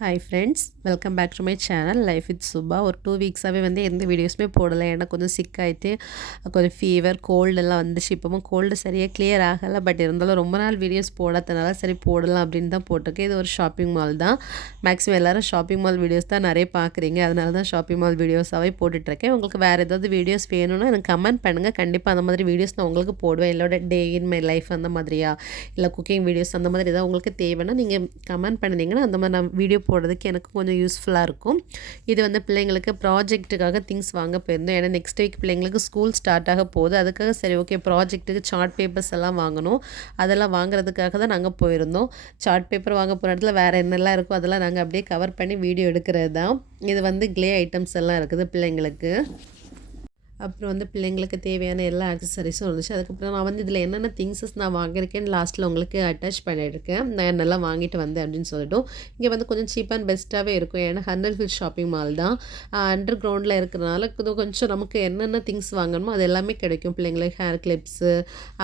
Hi friends, welcome back to my channel life with Subha. ஒரு 2 வீக்ஸாகவே எந்த வீடியோஸுமே போடலை. ஏன்னா கொஞ்சம் சிக் ஆகிட்டு கொஞ்சம் ஃபீவர் கோல்டெல்லாம் வந்துச்சு. இப்போவும் கோல்டு சரியாக கிளியர் ஆகலை. பட் இருந்தாலும் ரொம்ப நாள் வீடியோஸ் போடாதனால சரி போடலாம் அப்படின்னு தான் போட்டிருக்கேன். இது ஒரு ஷாப்பிங் மால் தான். மேக்ஸிமம் எல்லோரும் ஷாப்பிங் மால் வீடியோஸ் தான் நிறைய பார்க்குறீங்க. அதனால தான் ஷாப்பிங் மால் வீடியோஸாகவே போட்டுட்ருக்கேன். உங்களுக்கு வேறு ஏதாவது வீடியோஸ் வேணும்னா எனக்கு கமெண்ட் பண்ணுங்கள். கண்டிப்பாக அந்த மாதிரி வீடியோஸ் நான் உங்களுக்கு போடுவேன். என்னோட டே இன் மை லைஃப் அந்த மாதிரியா, இல்லை குக்கிங் வீடியோஸ் அந்த மாதிரி ஏதாவது உங்களுக்கு தேவைன்னா நீங்கள் கமெண்ட் பண்ணிங்கன்னா அந்த மாதிரி நான் வீடியோ போடுறதுக்கு எனக்கு கொஞ்சம் யூஸ்ஃபுல்லாக இருக்கும். இது பிள்ளைங்களுக்கு ப்ராஜெக்ட்டுக்காக திங்ஸ் வாங்க போயிருந்தோம். ஏன்னா நெக்ஸ்ட் வீக் பிள்ளைங்களுக்கு ஸ்கூல் ஸ்டார்ட் ஆக போகுது. அதுக்காக சரி ஓகே ப்ராஜெக்ட்டுக்கு சார்ட் பேப்பர்ஸ் எல்லாம் வாங்கணும். அதெல்லாம் வாங்குறதுக்காக தான் நாங்கள் போயிருந்தோம். சார்ட் பேப்பர் வாங்க போகிற இடத்துல வேறு என்னெல்லாம் இருக்கோ அதெல்லாம் நாங்கள் அப்படியே கவர் பண்ணி வீடியோ எடுக்கிறது தான். இது க்ளே ஐட்டம்ஸ் எல்லாம் இருக்குது பிள்ளைங்களுக்கு. அப்புறம் பிள்ளைங்களுக்கு தேவையான எல்லா ஆக்சசரிஸும் இருந்துச்சு. அதுக்கப்புறம் நான் இதில் என்னென்ன திங்ஸஸ் நான் வாங்கியிருக்கேன்னு லாஸ்ட்டில் உங்களுக்கு அட்டாச் பண்ணியிருக்கேன். நான் என்னெல்லாம் வாங்கிட்டு வந்தேன் அப்படின்னு சொல்லிட்டோம். இங்கே கொஞ்சம் சீப் அண்ட் பெஸ்ட்டாகவே இருக்கும். ஏன்னா 100 ஃபீட் ஷாப்பிங் மால் தான். அண்டர் கிரவுண்டில் இருக்கிறனால கொஞ்சம் நமக்கு என்னென்ன திங்ஸ் வாங்கணுமோ அது எல்லாமே கிடைக்கும். பிள்ளைங்களுக்கு ஹேர் கிளிப்ஸு,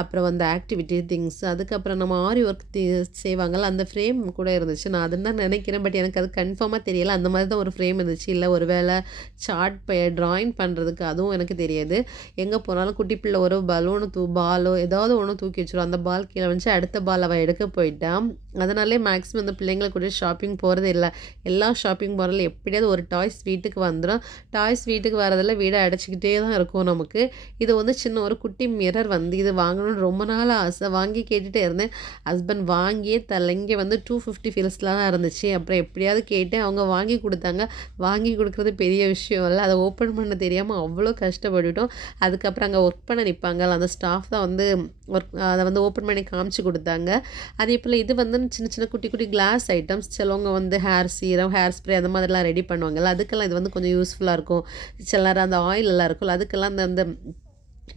அப்புறம் ஆக்டிவிட்டி திங்ஸ், அதுக்கப்புறம் நம்ம ஆரி ஒர்க் செய்வாங்கள்ல அந்த ஃப்ரேம் கூட இருந்துச்சு. நான் அதுன்னு தான் நினைக்கிறேன். பட் எனக்கு அது கன்ஃபார்மாக தெரியலை. அந்த மாதிரி தான் ஒரு ஃப்ரேம் இருந்துச்சு. இல்லை ஒரு வேளை சார்ட் ட்ராயிங் பண்ணுறதுக்கு அதுவும் எனக்கு தெரியாது. எங்கே போனாலும் குட்டி பிள்ளை ஒரு பலூனு பாலோ ஏதாவது ஒன்று தூக்கி வச்சிடும். அந்த பால் கீழே வந்துச்சு, அடுத்த பால் அவள் எடுக்க போயிட்டான். அதனாலே மேக்ஸிமம் இந்த பிள்ளைங்களை கூட ஷாப்பிங் போகிறது இல்லை. எல்லா ஷாப்பிங் போகிறதுல எப்படியாவது ஒரு டாய்ஸ் வீட்டுக்கு வந்துடும். டாய்ஸ் வீட்டுக்கு வரதில் வீடை அடைச்சிக்கிட்டே தான் இருக்கும் நமக்கு. இது சின்ன ஒரு குட்டி மிரர் இது வாங்கணும்னு ரொம்ப நாள் ஆசை. வாங்கி கேட்டுகிட்டே இருந்தேன். ஹஸ்பண்ட் வாங்கியே இங்கே 250 ஃபீல்ஸில் தான் இருந்துச்சு. அப்புறம் எப்படியாவது கேட்டேன், அவங்க வாங்கி கொடுத்தாங்க. வாங்கி கொடுக்குறது பெரிய விஷயம் இல்லை. அதை ஓப்பன் பண்ண தெரியாமல் அவ்வளோ கஷ்டப்பட்டுட்டோம். அதுக்கப்புறம் அங்கே ஒர்க் பண்ண நிற்பாங்கல்ல அந்த ஸ்டாஃப் தான் அதை ஓப்பன் பண்ணி காமிச்சு கொடுத்தாங்க. அதே போல் இது சின்ன சின்ன குட்டி குட்டி கிளாஸ் ஐட்டம்ஸ். சிலவங்க ஹேர் சீரம், ஹேர் ஸ்ப்ரே அந்த மாதிரிலாம் ரெடி பண்ணுவாங்கல்ல, அதுக்கெல்லாம் இது கொஞ்சம் யூஸ்ஃபுல்லாக இருக்கும். சில நேரம் அந்த ஆயில் எல்லாம் இருக்கும்ல, அதுக்கெல்லாம் அந்த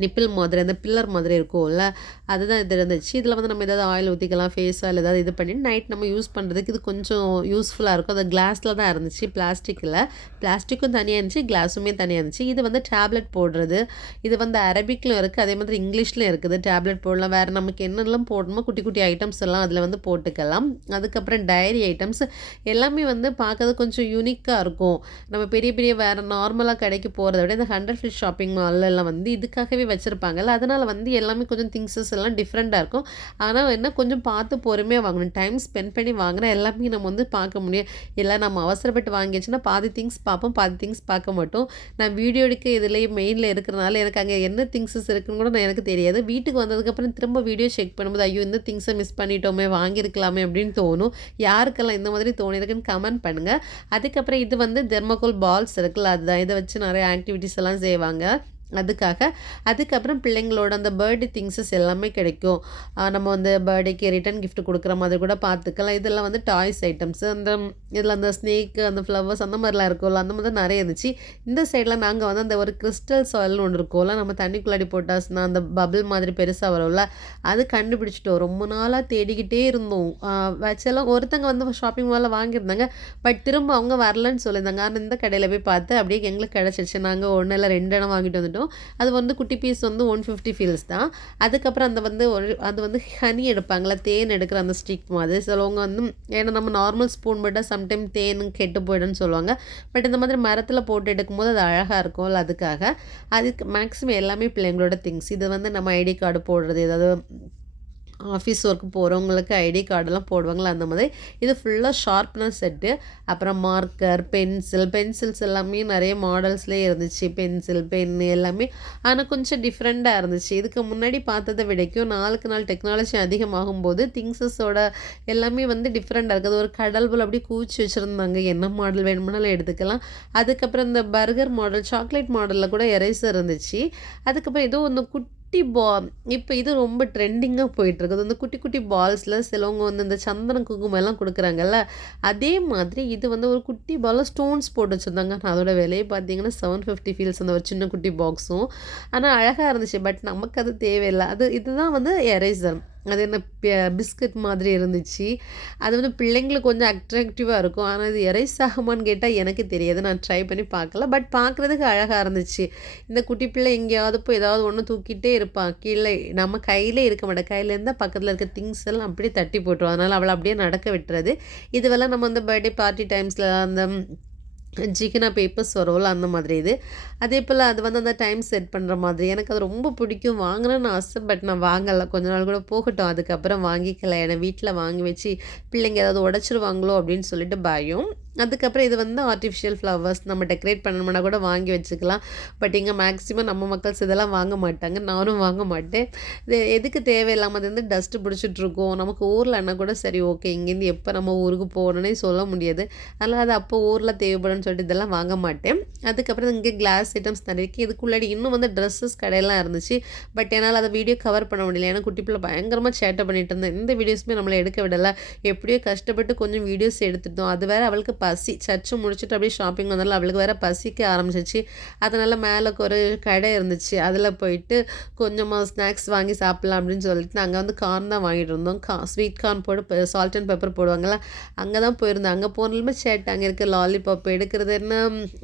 நிப்பிள் மாதிரி அந்த பில்லர் மாதிரி இருக்கும்ல, அதுதான் இது இருந்துச்சு. இதில் நம்ம ஏதாவது ஆயில் ஊற்றிக்கலாம், ஃபேஸ் ஆயில் ஏதாவது இது பண்ணி நைட் நம்ம யூஸ் பண்ணுறதுக்கு இது கொஞ்சம் யூஸ்ஃபுல்லாக இருக்கும். அது கிளாஸில் தான் இருந்துச்சு, பிளாஸ்டிக்கும் தனியாக இருந்துச்சு, கிளாஸுமே தனியாக இருந்துச்சு. இது டேப்லெட் போடுறது. இது அரபிக்லையும் இருக்குது, அதே மாதிரி இங்கிலீஷ்லையும் இருக்குது. டேப்லெட் போடலாம், வேறு நமக்கு என்னெல்லாம் போடணுமோ குட்டி குட்டி ஐட்டம்ஸ் எல்லாம் அதில் போட்டுக்கலாம். அதுக்கப்புறம் டைரி ஐட்டம்ஸ் எல்லாமே பார்க்கறது கொஞ்சம் யூனிக்காக இருக்கும். நம்ம பெரிய பெரிய வேறு நார்மலாக கடைக்கு போகிறத விட இந்த 100 ஃபீட் ஷாப்பிங் மால்லாம் இதுக்காக வச்சுருப்பாங்கல்ல, அதனால் எல்லாமே கொஞ்சம் திங்ஸஸ் எல்லாம் டிஃப்ரெண்ட்டாக இருக்கும். ஆனால் என்ன கொஞ்சம் பார்த்து பொறுமையாக வாங்கணும். டைம் ஸ்பெண்ட் பண்ணி வாங்கினா எல்லாமே நம்ம பார்க்க முடியும். இல்லை நம்ம அவசரப்பட்டு வாங்கிச்சுன்னா பாதி திங்ஸ் பார்ப்போம், பாதி திங்ஸ் பார்க்க மாட்டோம். நான் வீடியோ எடுக்க இதுலேயே மெயினில் இருக்கிறனால எனக்கு அங்கே என்ன திங்ஸஸ் இருக்குன்னு கூட எனக்கு தெரியாது. வீட்டுக்கு வந்ததுக்கப்புறம் திரும்ப வீடியோ செக் பண்ணும்போது ஐயோ இந்த திங்ஸை மிஸ் பண்ணிட்டோமே, வாங்கியிருக்கலாமே அப்படின்னு தோணும். யாருக்கெல்லாம் இந்த மாதிரி தோணிருக்குன்னு கமெண்ட் பண்ணுங்கள். அதுக்கப்புறம் இது தெர்மோகோல் பால்ஸ் இருக்குல்ல, அதுதான். இதை வச்சு நிறைய ஆக்டிவிட்டீஸ் எல்லாம் செய்வாங்க. அதுக்கப்புறம் பிள்ளைங்களோட அந்த பர்த்டே திங்ஸஸ் எல்லாமே கிடைக்கும். நம்ம பர்த்டேக்கு ரிட்டன் கிஃப்ட் கொடுக்குற மாதிரி கூட பார்த்துக்கலாம். இதெல்லாம் டாய்ஸ் ஐட்டம்ஸ். இதில் அந்த ஸ்னேக்கு, அந்த ஃப்ளவர்ஸ் அந்த மாதிரிலாம் இருக்கும்ல, அந்த மாதிரி நிறைய இருந்துச்சு. இந்த சைடில் நாங்கள் அந்த ஒரு கிறிஸ்டல் சாயில்னு ஒன்று இருக்கும்ல, நம்ம தண்ணிக்குள்ளாடி போட்டாச்சுன்னா அந்த பபிள் மாதிரி பெருசாக வரும்ல, அது கண்டுபிடிச்சிட்டோம். ரொம்ப நாளாக தேடிக்கிட்டே இருந்தோம். வச்செல்லாம் ஒருத்தங்க ஷாப்பிங் மாலில் வாங்கியிருந்தாங்க. பட் திரும்ப அவங்க வரலன்னு சொல்லியிருந்தாங்க. ஆனால் இந்த கடையில் போய் பார்த்து அப்படியே எங்களுக்கு கிடச்சிருச்சு. நாங்கள் ஒன்று இல்லை 2 இடம் வாங்கிட்டு வந்துட்டோம். அது குட்டி பீஸ் 150 ஃபீல்ஸ் தான். அதுக்கப்புறம் அது ஹனி எடுப்பாங்களா, தேன் எடுக்கிற அந்த ஸ்டிக் மாதிரி. சிலவங்க ஏன்னா நம்ம நார்மல் ஸ்பூன் போட்டால் சம்டைம் தேன் கெட்டு போய்டுன்னு சொல்லுவாங்க. பட் இந்த மாதிரி மரத்தில் போட்டு எடுக்கும்போது அது அழகாக இருக்கும்ல, அதுக்கு மேக்ஸிமம் எல்லாமே பிள்ளைங்களோட திங்ஸ். இது நம்ம ஐடி கார்டு போடுறது, ஏதாவது ஆஃபீஸ் ஒர்க்கு போகிறவங்களுக்கு ஐடி கார்டெல்லாம் போடுவாங்களா அந்த மாதிரி. இது ஃபுல்லாக ஷார்ப்னர் செட்டு. அப்புறம் மார்க்கர், பென்சில்ஸ் எல்லாமே நிறைய மாடல்ஸ்லேயே இருந்துச்சு. பென்சில், பென்னு எல்லாமே. ஆனால் கொஞ்சம் டிஃப்ரெண்ட்டாக இருந்துச்சு. இதுக்கு முன்னாடி பார்த்ததை விடைக்கும் நாளுக்கு நாள் டெக்னாலஜி அதிகமாகும் போது திங்ஸஸோட எல்லாமே டிஃப்ரெண்ட்டாக இருக்குது. ஒரு கடல் போல் அப்படி கூச்சி வச்சுருந்தாங்க. என்ன மாடல் வேணுமானாலும் எடுத்துக்கலாம். அதுக்கப்புறம் இந்த பர்கர் மாடல், சாக்லேட் மாடலில் கூட எரேசர் இருந்துச்சு. அதுக்கப்புறம் ஏதோ குட்டி இப்போ இது ரொம்ப ட்ரெண்டிங்காக போயிட்டுருக்குது. குட்டி குட்டி பால்ஸில் சிலவங்க இந்த சந்தன குங்குமம் எல்லாம் கொடுக்குறாங்கல்ல, அதே மாதிரி இது ஒரு குட்டி பாலில் ஸ்டோன்ஸ் போட்டு வச்சுருந்தாங்க. அதோட விலையை பார்த்தீங்கன்னா 750 ஃபீல்ஸ், அந்த ஒரு சின்ன குட்டி பாக்ஸும். ஆனால் அழகாக இருந்துச்சு. பட் நமக்கு அது தேவையில்லை. இதுதான் எரேசர். அது என்ன பிஸ்கட் மாதிரி இருந்துச்சு. அது வந்து பிள்ளைங்களுக்கு கொஞ்சம் அட்ராக்டிவாக இருக்கும். ஆனால் இது எரேஸ் ஆகுமான்னு கேட்டால் எனக்கு தெரியாது. நான் ட்ரை பண்ணி பார்க்கல. பட் பார்க்குறதுக்கு அழகாக இருந்துச்சு. இந்த குட்டி பிள்ளை எங்கேயாவது போய் ஏதாவது ஒன்று தூக்கிட்டே இருப்பான். கீழே நம்ம கையிலே இருக்க மாட்டேன். கையில இருந்தால் பக்கத்தில் இருக்க திங்ஸ் எல்லாம் அப்படியே தட்டி போட்டுருவோம். அதனால் அவளை அப்படியே நடக்க விட்டுறது. இதுவெல்லாம் நம்ம வந்து பர்த்டே பார்ட்டி டைம்ஸில் அந்த ஜிகினா பேப்பர்ஸ் வரும்ல அந்த மாதிரி இது. அதே போல் அது வந்து அந்த டைம் செட் பண்ணுற மாதிரி எனக்கு அது ரொம்ப பிடிக்கும். வாங்கணும்னு ஆசை. பட் நான் வாங்கலை. கொஞ்ச நாள் கூட போகட்டும். அதுக்கப்புறம் வாங்கிக்கல. ஏன்னா வீட்டில் வாங்கி வச்சு பிள்ளைங்க ஏதாவது உடச்சிருவாங்களோ அப்படின்னு சொல்லிட்டு பயம். அதுக்கப்புறம் இது வந்து ஆர்டிஃபிஷியல் ஃப்ளவர்ஸ் நம்ம டெக்கரேட் பண்ணணும்னா கூட வாங்கி வச்சுக்கலாம். பட் இங்கே மேக்ஸிமம் நம்ம மக்கள்ஸ் இதெல்லாம் வாங்க மாட்டாங்க. நானும் வாங்க மாட்டேன். இது எதுக்கு தேவையில்லாமல் அது வந்து டஸ்ட்டு பிடிச்சிட்ருக்கோம். நமக்கு ஊரில்னா கூட சரி ஓகே இங்கேருந்து எப்போ நம்ம ஊருக்கு போகணுன்னே சொல்ல முடியாது. அதனால் அது அப்போ ஊரில் தேவைப்படும்னு சொல்லிட்டு இதெல்லாம் வாங்க மாட்டேன். அதுக்கப்புறம் இங்கே கிளாஸ் ஐட்டம்ஸ் நிறைய இருக்குது. இதுக்குள்ளாடி இன்னும் வந்து ட்ரெஸ்ஸஸ் கடையெல்லாம் இருந்துச்சு. பட் என்னால் அதை வீடியோ கவர் பண்ண முடியல. ஏன்னா குட்டி பிள்ளை பயங்கரமாக சேட்டை பண்ணிட்டு இருந்தேன். எந்த வீடியோஸுமே நம்மளை எடுக்க விடலை. எப்படியோ கஷ்டப்பட்டு கொஞ்சம் வீடியோஸ் எடுத்துட்டோம். அது வேறு அவளுக்கு பசி. சர்ச்சு முடிச்சுட்டு அப்படியே ஷாப்பிங் வந்தாலும் அவளுக்கு வேறு பசிக்க ஆரம்பிச்சிச்சு. அதனால் மேலே ஒரு கடை இருந்துச்சு. அதில் போயிட்டு கொஞ்சமாக ஸ்நாக்ஸ் வாங்கி சாப்பிட்லாம் அப்படின்னு சொல்லிட்டு நாங்கள் வந்து கார்ன் தான் வாங்கிட்டு இருந்தோம். ஸ்வீட் கார்ன் போட்டு சால்ட் அண்ட் பெப்பர் போடுவாங்கள்ல அங்கே தான் போயிருந்தோம். அங்கே போனாலுமே சேட்டை. அங்கே இருக்க லாலிபாப் எடுக்கிறது என்ன,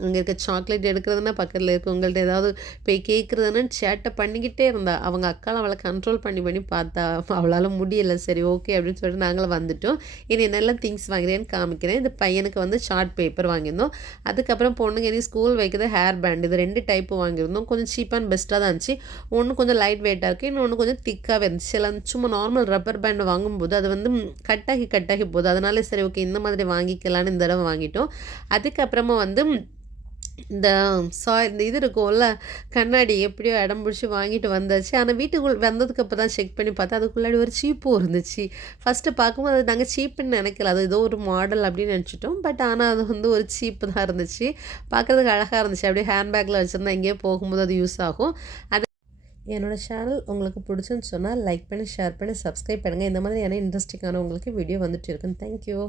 அங்கே இருக்க சாக்லேட் எடுக்கிறதுனா, பக்கத்தில் இருக்கவங்கள்ட்ட ஏதாவது போய் கேட்குறதுன்னு சேட்டை பண்ணிக்கிட்டே இருந்தா. அவங்க அக்கால் அவளை கண்ட்ரோல் பண்ணி பார்த்தா அவளால் முடியலை. சரி ஓகே அப்படின்னு சொல்லிட்டு நாங்களும் வந்துட்டோம். இனி என்னெல்லாம் திங்ஸ் வாங்குறேன்னு காமிக்கிறேன். இந்த பையனுக்கு வந்து சார்ட் பேப்பர் வாங்கியிருந்தோம். அதுக்கப்புறம் பொண்ணுங்க இனி ஸ்கூல் வைக்கிறது ஹேர் பேண்ட். இது 2 டைப்பு வாங்கியிருந்தோம். கொஞ்சம் சீப் அண்ட் பெஸ்ட்டாக தான் இருந்துச்சு. ஒன்று கொஞ்சம் லைட் வெயிட்டாக இருக்குது, இன்னொன்று கொஞ்சம் திக்காகவே இருந்துச்சு. எல்லாம் சும்மா நார்மல் ரப்பர் பேண்ட் வாங்கும்போது அது வந்து கட்டாகி போகுது. அதனால சரி ஓகே இந்த மாதிரி வாங்கிக்கலான்னு இந்த தடவை வாங்கிட்டோம். அதுக்கப்புறமா வந்து இந்த இந்த இது இருக்கும்ல கண்ணாடி எப்படியோ இடம் பிடிச்சி வாங்கிட்டு வந்தாச்சு. ஆனால் வீட்டுக்குள் வந்ததுக்கு அப்போ தான் செக் பண்ணி பார்த்தா அதுக்குள்ளாடி ஒரு சீப்பும் இருந்துச்சு. ஃபஸ்ட்டு பார்க்கும்போது அது நாங்கள் சீப்புன்னு நினைக்கல. அது ஏதோ ஒரு மாடல் அப்படின்னு நினச்சிட்டோம். பட் ஆனால் அது வந்து ஒரு சீப்பு தான் இருந்துச்சு. பார்க்குறதுக்கு அழகாக இருந்துச்சு. அப்படியே ஹேண்ட்பேக்கில் வச்சுருந்தா எங்கேயோ போகும்போது அது யூஸ் ஆகும். அது என்னோடய சேனல் உங்களுக்கு பிடிச்சுன்னு சொன்னால் லைக் பண்ணி ஷேர் பண்ணி சப்ஸ்கிரைப் பண்ணுங்கள். இந்த மாதிரியான இன்ட்ரெஸ்டிங்கான உங்களுக்கு வீடியோ வந்துட்டு இருக்குன்னு. தேங்க்யூ.